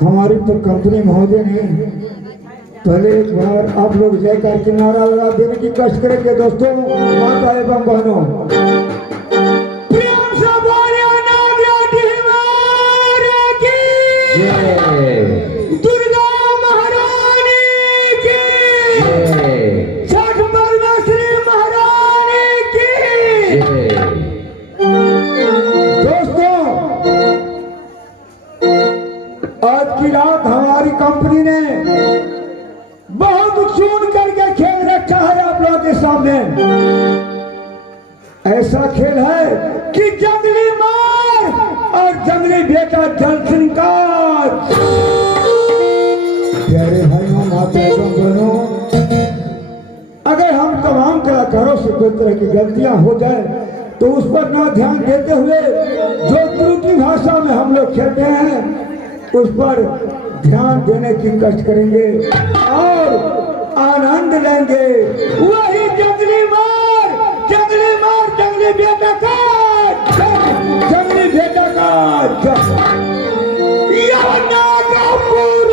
हमारी तो कंपनी महोदय ने पहले एक बार आप लोग जयकार के नारा लगा देने की कष्ट करेंगे दोस्तों, माता एवं बहनों। प्रेम से बोलिए नादिया दीवार की दुर्गा महारानी की छठ परमेश्वरी महारानी की। दोस्तों आज की रात हमारी कंपनी ने बहुत चुन करके खेल रखा है आप लोगों के सामने। ऐसा खेल है कि जंगली मार और जंगली बेटा जलसिंह का। प्यारे भाइयों माता एवं बहनों, अगर हम तमाम कलाकारों से कोई तरह की गलतियां हो जाए तो उस पर ना ध्यान देते हुए जो त्रुटि भाषा में हम लोग खेलते हैं उस पर ध्यान देने की कष्ट करेंगे और आनंद लेंगे। वही जंगली मार जंगली बेटा का यह नागपुर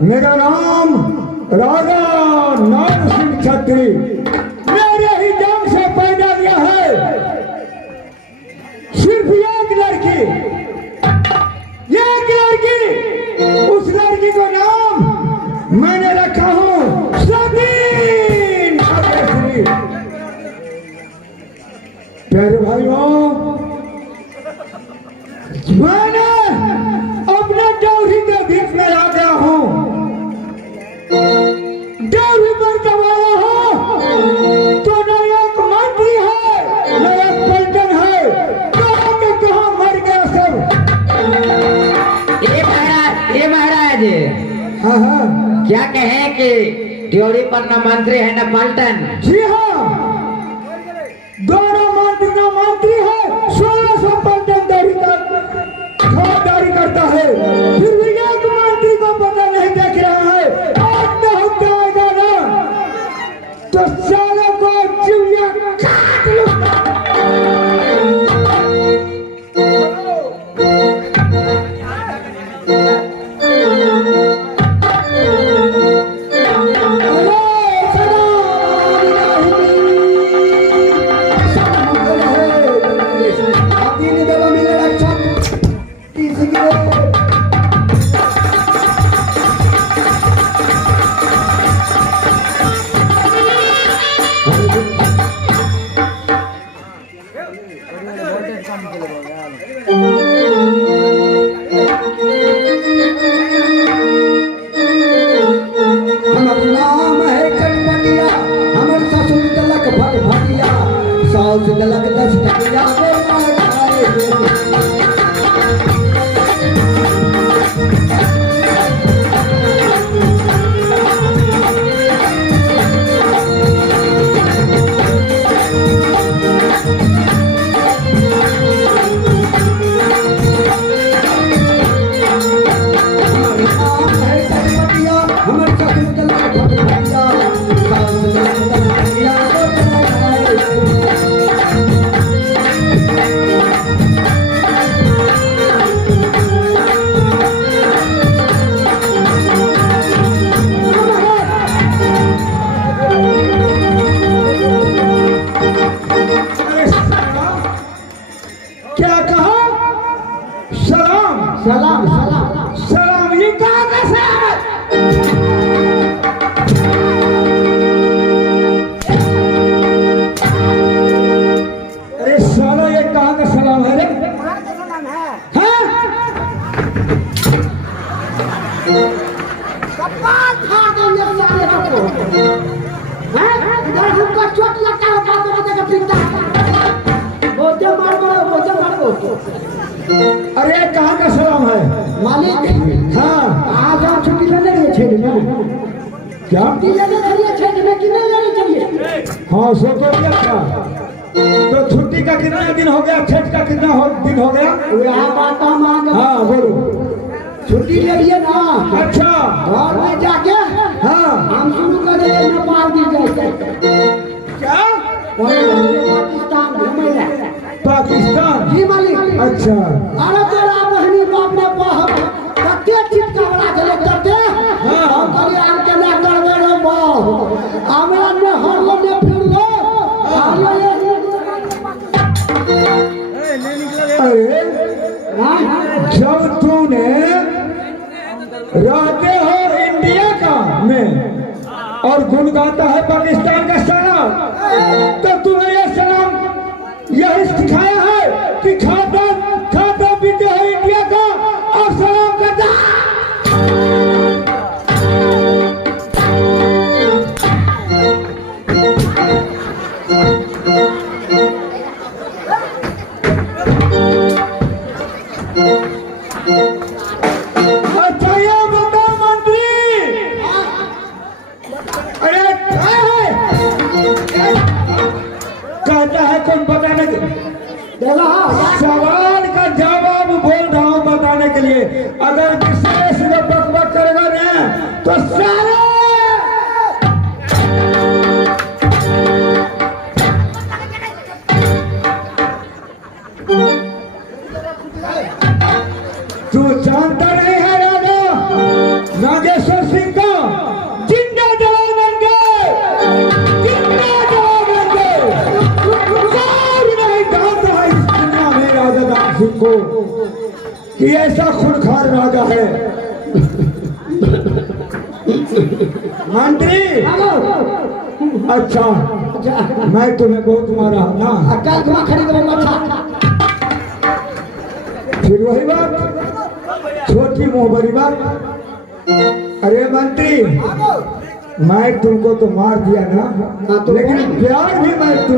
मेरा नाम राजा नार सिंह छत्री मेरे ही जन्म से पैदा लिया है। सिर्फ एक लड़की उस लड़की को नाम मैंने रखा हूं सतीन। प्यारे भाइयों, मैंने अपने डौरी के भीख में आ गया हूं, डौरी पर जब आया हूं तो न एक मंत्री है न एक पलटन है, कहां के कहां मर गया सब। ये महाराज हाँ क्या कहें कि ड्योरी पर न मंत्री है न पलटन। जी हाँ, दोनों मंत्री न मंत्री है, 1600 पलटन फौजदारी करता है, फिर भी एक मंत्री को पता नहीं इधर हमको चोट लगता है बाप दादा का पिता बोलते मारो अरे कहाँ का सलाम है मालिक हाँ आज आप छुट्टी लेने रही छेड़ में क्या छुट्टी लेने रही छेड़ में कि नहीं लेनी चाहिए हाँ सो तो दिया था तो छुट्टी का कितना दिन हो गया छठ का कितना दिन हो गया यहाँ बात मांग हाँ बोलो छुट्टी ले लिए ना अच्छा घर में जाके हाँ हम शुरू कर देंगे नेपाल भी जाए क्या पाकिस्तान घूमे पाकिस्तान जी मालिक अच्छा अरे तेरा बहनी बाप ने कते चिटका बना चले करते हम कभी आम के ना करबे रे बाप हमरा ने हर लो ने फिर लो अरे जब तूने रहते हो इंडिया का में और गुण गाता है पाकिस्तान का सलाम तो तुम्हें यह सलाम यही सिखाया है कि खाता खाता पीते हो इंडिया का और सलाम करता अच्छा ये बताओ मंत्री अरे क्या है कहता है तुम बताने के सवाल का जवाब बोल रहा हूँ बताने के लिए अगर विशेष में बकबक करेगा ना तो सारे तू जानता नहीं है राजा नागेश्वर सिंह का जिंदा जवाब देंगे जिंदा जवाब देंगे कोई नहीं जानता है इस दुनिया में राजा नाग सिंह को कि ऐसा खूंखार राजा है मंत्री अच्छा मैं तुम्हें बहुत मारा हूं ना कल घुमा खरीद लो अच्छा फिर वही बात छोटी मुंह बड़ी बात अरे मंत्री मैं तुमको तो मार दिया ना हाँ, तो लेकिन प्यार भी मैं तुम